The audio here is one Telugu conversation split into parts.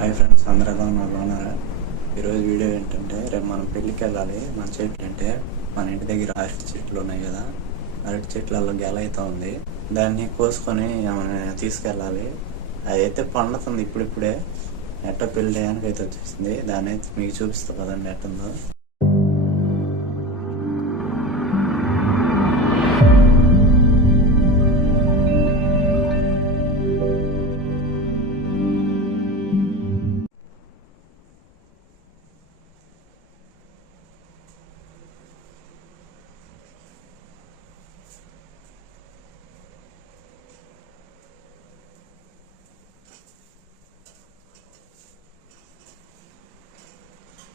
హాయ్ ఫ్రెండ్స్, అందరూ ఎలా ఉన్నారు? బాగున్నారా? ఈరోజు వీడియో ఏంటంటే, రేపు మనం పెళ్ళికి వెళ్ళాలి. మన చెట్లు అంటే మన ఇంటి దగ్గర అరటి చెట్లు ఉన్నాయి కదా, అరటి చెట్లలో గెల అయితే ఉంది. దాన్ని కోసుకొని తీసుకెళ్ళాలి. అది అయితే పండుతుంది ఇప్పుడిప్పుడే. ఎట్టో పెళ్లి టయానికి అయితే వచ్చేసింది. దాన్ని అయితే మీకు చూపిస్తా కదండి ఎట్టుందో.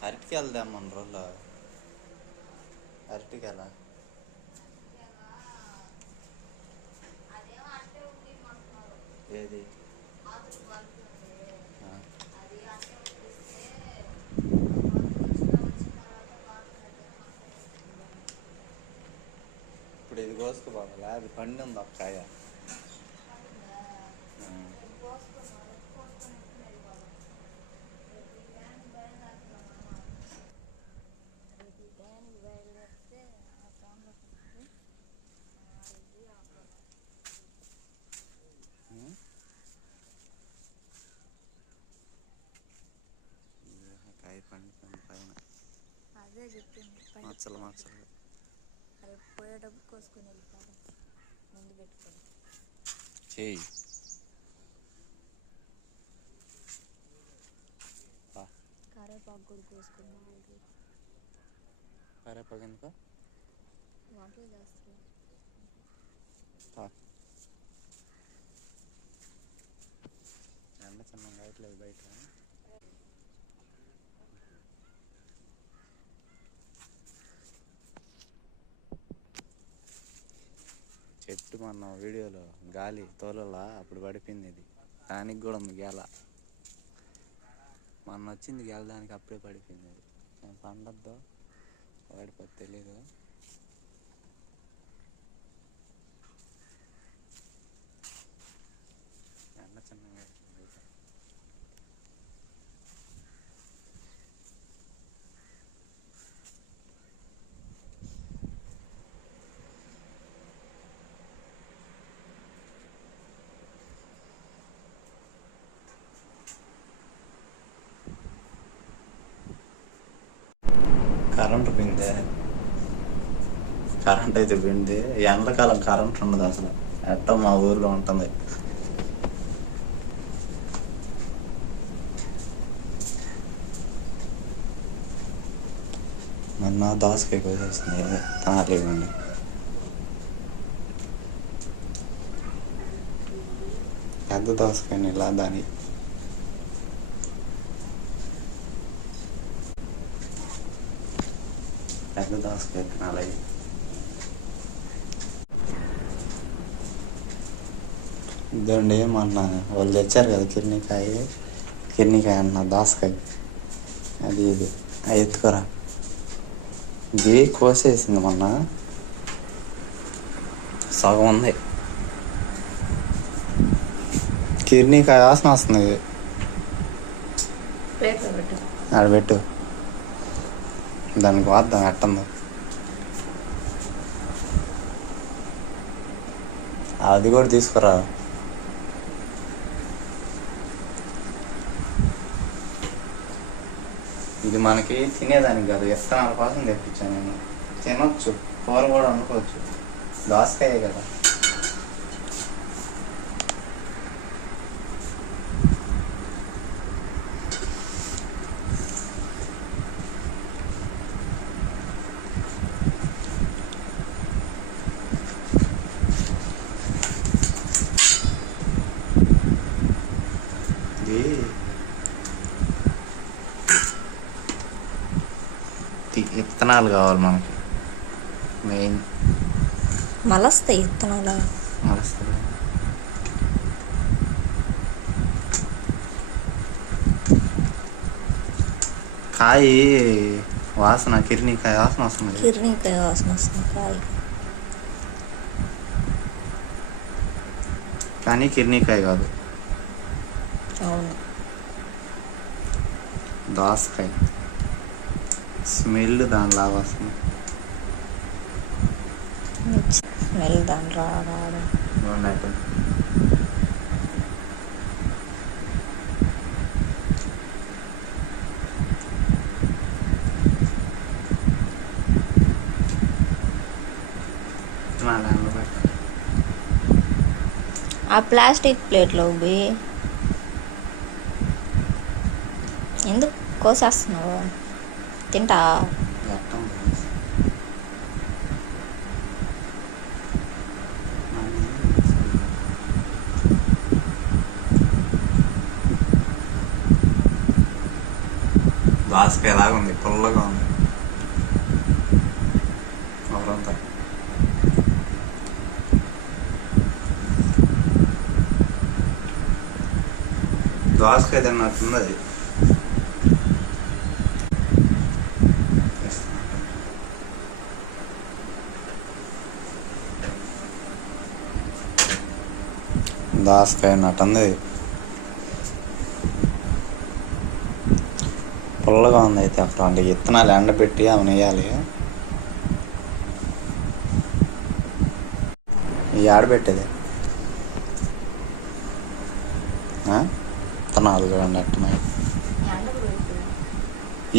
అరటికి వెళ్దాం మన రోజులో. అరటికి ఎలా ఏది ఇప్పుడు ఇది కోసుకోపోవాలా? అది పండి ఉంది ఒక కాయ. కాయ పండుతుంది పైన. అదే చెప్పింది మచ్చలు మచ్చలు. రేపు పోయేటప్పుడు కోసుకొని వెళ్తారు, ముందు పెట్టుకొని చేయి. కరేపాకు కూడా కోసుకున్నాం. కరేపాకు ఎందుకు? వంటలు చేస్తారు. ఎండ చిన్నగా కాయట్లేదు బయట. చెట్టు మొన్న వీడియోలో గాలి తోలలా అప్పుడు పడిపోయింది. ఇది దానికి కూడా ఉంది గెల. మొన్న వచ్చింది గెల, దానికి అప్పుడే పడిపోయింది. అది నేను పండద్దో పడిపోతే తెలీదు. ఎండ చిన్నగా బయట. కరెంటు పోయిందే. కరెంట్ అయితే పోయింది. ఎండాకాలం కరెంట్ ఉండదు అసలు. ఎట్టో మా ఊర్లో ఉంటుంది. మొన్న దోసకాయ కోసేసింది తినాలేమండి. పెద్ద దోసకాయని ఇలా దాని పెద్ద దోసకాయ తినాలి. ఇదండి మొన్న వాళ్ళు తెచ్చారు కదా కిర్నీకాయ అన్న దోసకాయ. అది ఇది ఎత్తుకోరా. ఇది కోసేసింది మొన్న, సగం ఉంది. కిర్నీకాయ వాసన వస్తుంది. ఇది ఆడబెట్టు, దానికి వాద్దాం ఎట్టుందో. అది కూడా తీసుకురా. ఇది మనకి తినేదానికి కాదు, విత్తనాల కోసం తెప్పించాను నేను. తినొచ్చు, కూర కూడా వండుకోవచ్చు. దోసకాయే కదా. విత్తనాలు కావాలి మనకి మెయిన్. మలస్తాయి విత్తనాలు. మలస్తాయి. కాయ వాసన, కిర్నీకాయ వాసన వస్తుంది. కిర్నీకాయ వాసన వస్తుంది కాయ. కానీ కిర్నీకాయ కాదు. అవును. దోసకాయ స్మెల్ దానిలాగా వస్తుంది. స్మెల్ దాని రావడం. ఆ ప్లాస్టిక్ ప్లేట్లో పోయి ఎందుకు కోసేస్తున్నావు? తింటా. దోసకాయ లాగా ఉంది, పుల్లగా ఉంది. ఎవరంతా దోసకాయ తిన్నట్టుంది అది. దోసకాయ ఉన్నట్టుంది, పుల్లగా ఉంది. అయితే అక్కడ విత్తనాలు ఎండబెట్టి అవి వేయాలి. ఈ ఆడబెట్టేది విత్తనాలు చూడండి ఎట్టున్నాయి.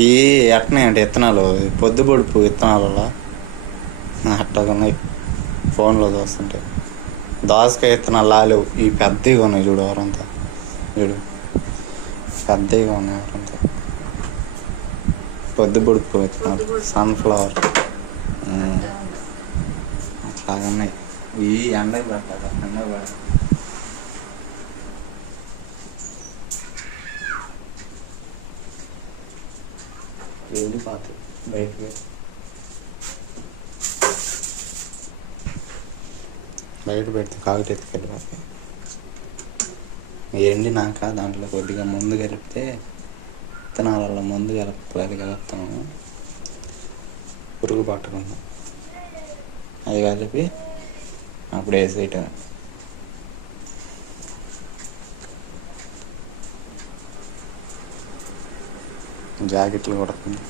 ఈ ఎట్టనాయి అంటే విత్తనాలు పొద్దు పొడుపు విత్తనాలలో అట్టగున్నాయి. ఫోన్లో చూస్తుంటే దోసకాయ విత్తనాలు లాలేవు. ఈ పెద్దగా ఉన్నాయి చూడు, ఎవరంతా చూడు పెద్దగా ఉన్నాయి. ఎవరంతా పొద్దు పొడుపు విత్తనాలు, సన్ఫ్లవర్ అట్లాగున్నాయి. ఈ ఎండకు పెట్టాలి, ఎండకు పెట్టాలి. వెళ్ళిపోతాయి బయటకు. బయట పెడితే కాకులు ఎత్తుకెళ్ళిపోతాయి. ఎండినాక దాంట్లో కొద్దిగా ముందు కలిపితే విత్తనాలలో ముందు కలుపుతాము, పురుగు పట్టకుండా. అది కలిపి అప్పుడు వేసేయటం. జాకెట్లు కొడుతుంది.